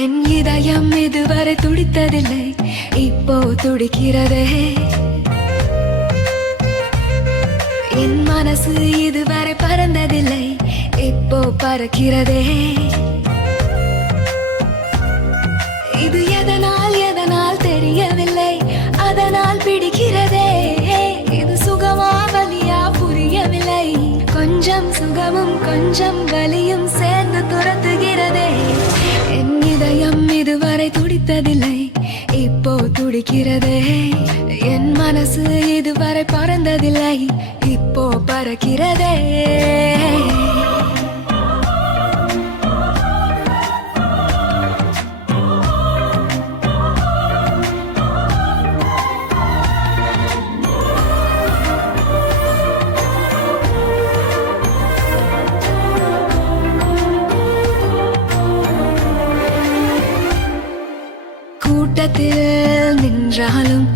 என் இதயம் இதுவரை துடித்ததில்லை, இப்போ துடிக்கிறதே. என் மனசு இதுவரை பறந்ததில்லை, இப்போ பறக்கிறதே. இது எதனால் எதனால் தெரியவில்லை, அதனால் பிடிக்கிறதே. இது சுகமா வலியா புரியவில்லை, கொஞ்சம் சுகமும் கொஞ்சம் வலியும் சேர்ந்து துரத்துகிறதே. என் இதயம் இதுவரை துடித்ததில்லை, இப்போ துடிக்கிறதே. என் மனசு இதுவரை பறந்ததில்லை, இப்போ பறக்கிறதே. கூட்டத்தில் நின்றாலும்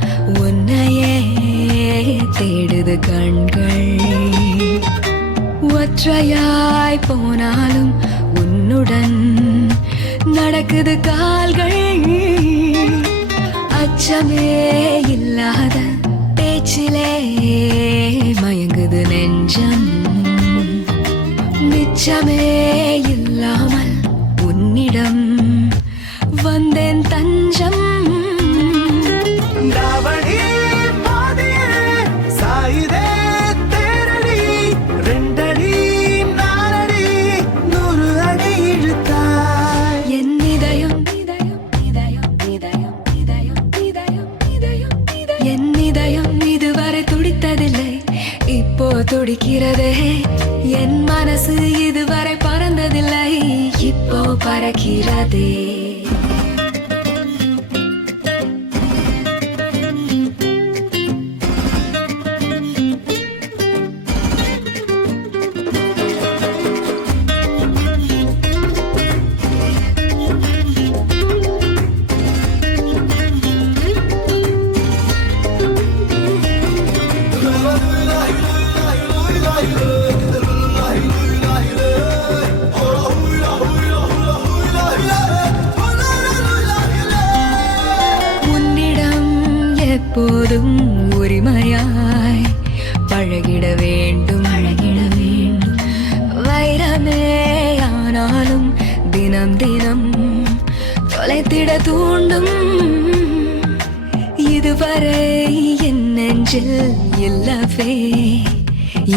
உன்னையே தேடுது கண்கள், ஒற்றையாய் போனாலும் உன்னுடன் நடக்குது கால்கள். அச்சமே இல்லாத பேச்சிலே மயங்குது நெஞ்சம், மிச்சமே இல்லாமல் உன்னிடம் வந்தேன் தஞ்சம். என் இதயம் இதுவரை துடித்ததில்லை, இப்போ துடிக்கிறதே. என் மனசு இதுவரை பறந்ததில்லை, இப்போ பறக்கிறதே. எப்போதும் உரிமையாய் பழகிட வேண்டும், வைரமே ஆனாலும் தினம் தினம் தொலைத்திட தூண்டும். இதுவரை என் நெஞ்சில் இல்லவே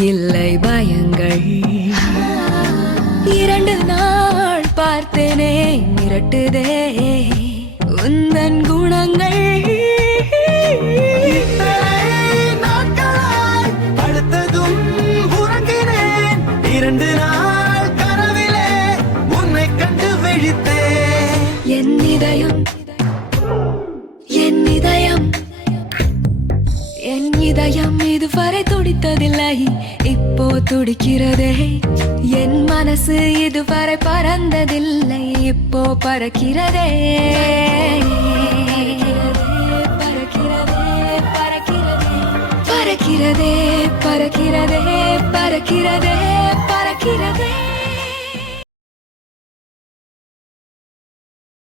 இல்லை பயங்கள், 2 நாள் பார்த்தேனே மிரட்டுதே உந்தன் குணங்கள். படுத்ததும் உறங்கினேன், 2 நாள் கனவிலே உன்னை கண்டு விழித்தேன். என் இதயம் என் இதயம் என் இதயம் இதுவரை துடித்ததில்லை, இப்போ துடிக்கிறதே. என் மனசு இதுவரை பறந்ததில்லை, இப்போ பறக்கிறதே. பறக்கிறதே, பறக்கிறதே, பறக்கிறதே, பறக்கிறதே.